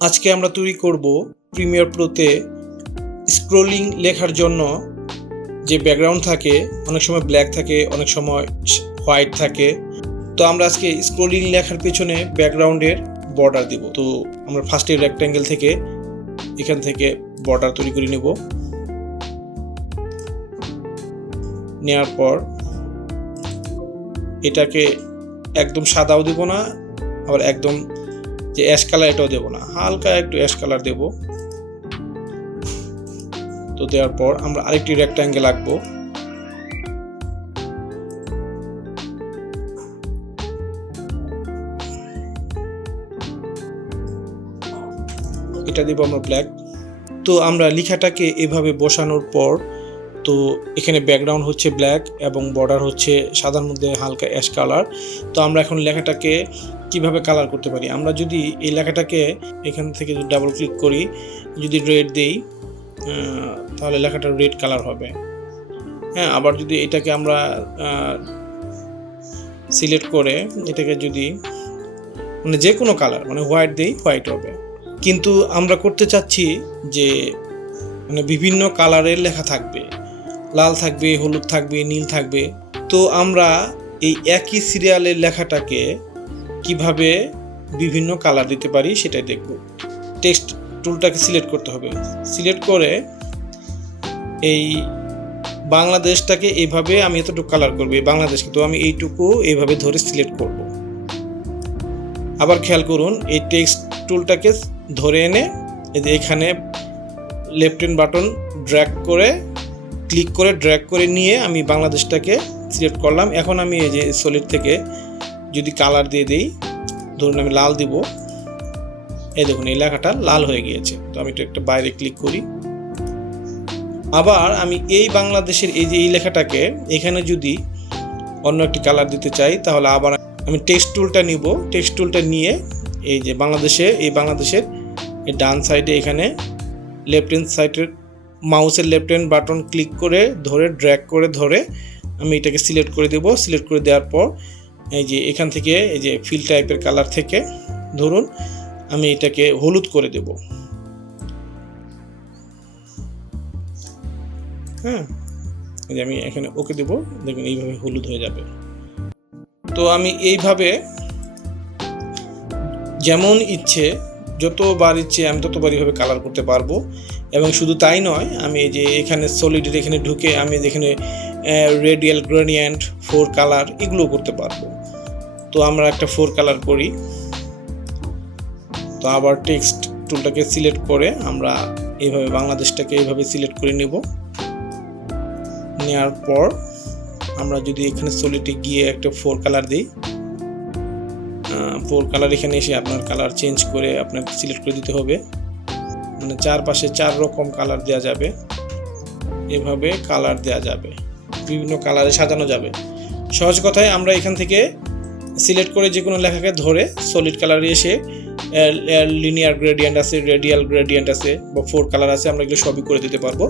আজকে আমরা তৈরি করব প্রিমিয়ার প্রোতে স্ক্রোলিং লেখার জন্য যে ব্যাকগ্রাউন্ড থাকে, অনেক সময় ব্ল্যাক থাকে, অনেক সময় হোয়াইট থাকে। তো আমরা আজকে স্ক্রোলিং লেখার পেছনে ব্যাকগ্রাউন্ডের বর্ডার দিব। তো আমরা ফার্স্টে রেক্ট্যাঙ্গেল থেকে এখান থেকে বর্ডার তৈরি করে নেব। নেওয়ার পর এটাকে একদম সাদাও দেব না, আবার একদম যে অ্যাশ কালার এটাও দেব না, হালকা একটু অ্যাশ কালার দেব। তো দেওয়ার পর আমরা আরেকটি রেক্ট্যাঙ্গেল আঁকবো। এটা দেব আমরা ব্ল্যাক। তো আমরা লেখাটাকে এভাবে বসানোর পর তো এখানে ব্যাকগ্রাউন্ড হচ্ছে ব্ল্যাক এবং বর্ডার হচ্ছে সাদার মধ্যে হালকা অ্যাশ কালার। তো আমরা এখন লেখাটাকে কিভাবে কালার করতে পারি, আমরা যদি এই লেখাটাকে এখান থেকে যদি ডাবল ক্লিক করি, যদি রেড দেই তাহলে লেখাটা রেড কালার হবে। হ্যাঁ, আবার যদি এটাকে আমরা সিলেক্ট করে এটাকে যদি মানে যে কোনো কালার মানে হোয়াইট দেই, হোয়াইট হবে। কিন্তু আমরা করতে চাচ্ছি যে মানে বিভিন্ন কালারের লেখা থাকবে, লাল থাকবে, হলুদ থাকবে, নীল থাকবে। তো আমরা এই একই সিরিয়ালের লেখাটাকে কিভাবে বিভিন্ন কালার দিতে পারি সেটাই দেখব। টেক্সট টুলটাকে সিলেক্ট করতে হবে। সিলেক্ট করে এই বাংলাদেশটাকে এইভাবে আমি এতটুকু কালার করবো, এই বাংলাদেশকে তো আমি এইটুকু এইভাবে ধরে সিলেক্ট করব। আবার খেয়াল করুন, এই টেক্সট টুলটাকে ধরে এনে এই যে এখানে লেফট হ্যান্ড বাটন ড্র্যাগ করে ক্লিক করে ড্র্যাগ করে নিয়ে আমি বাংলাদেশটাকে সিলেক্ট করলাম। এখন আমি এই যে সলিড থেকে যদি কালার দিয়ে দিই, ধরুন আমি লাল দিব, এই দেখুন এই লেখাটা লাল হয়ে গিয়েছে। তো আমি একটা বাইরে ক্লিক করি। আবার আমি এই বাংলাদেশের এই যে এই লেখাটাকে এখানে যদি অন্য একটি কালার দিতে চাই, তাহলে আবার আমি টেক্সট টুলটা নিব। টেক্সট টুলটা নিয়ে এই যে বাংলাদেশের এই ডান সাইডে এখানে লেফট হ্যান্ড সাইডের মাউসের লেফট হ্যান্ড বাটন ক্লিক করে ধরে ড্র্যাগ করে ধরে আমি এটাকে সিলেক্ট করে দেব। সিলেক্ট করে দেওয়ার পর এই যে এখান থেকে এই যে ফিল টাইপের কালার থেকে ধরুন আমি এটাকে হলুদ করে দেব। হ্যাঁ, এই যে আমি এখানে ওকে দেব, দেখুন এইভাবে হলুদ হয়ে যাবে। তো আমি এইভাবে যেমন ইচ্ছে যতবার ইচ্ছে আমি ততবার এইভাবে কালার করতে পারবো। এবং শুধু তাই নয়, আমি এই যে এখানে সলিডের এখানে ঢুকে আমি যেখানে রেডিয়াল গ্রেডিয়েন্ট 4 কালার এগুলো করতে পারবো। তো আমরা একটা 4 কালার করি। তো আবার টেক্সট টুলটাকে সিলেক্ট করে আমরা এইভাবে বাংলাদেশটাকে এইভাবে সিলেক্ট করে নেব। নেওয়ার পর আমরা যদি এখানে সলিডে গিয়ে একটা 4 কালার দিই, 4 কালার এখানে এসে আপনার কালার চেঞ্জ করে আপনার সিলেক্ট করে দিতে হবে। মানে চারপাশে 4 রকম কালার দেওয়া যাবে, এভাবে কালার দেওয়া যাবে, বিভিন্ন কালারে সাজানো যাবে। সহজ কথায় আমরা এখান থেকে সিলেক্ট করে যে কোনো লেখাকে ধরে সলিড কালারে এসে লিনিয়ার গ্রেডিয়েন্ট আছে, রেডিয়াল গ্রেডিয়েন্ট আছে বা 4 কালার আছে, আমরা এগুলো সবই করে দিতে পারবো।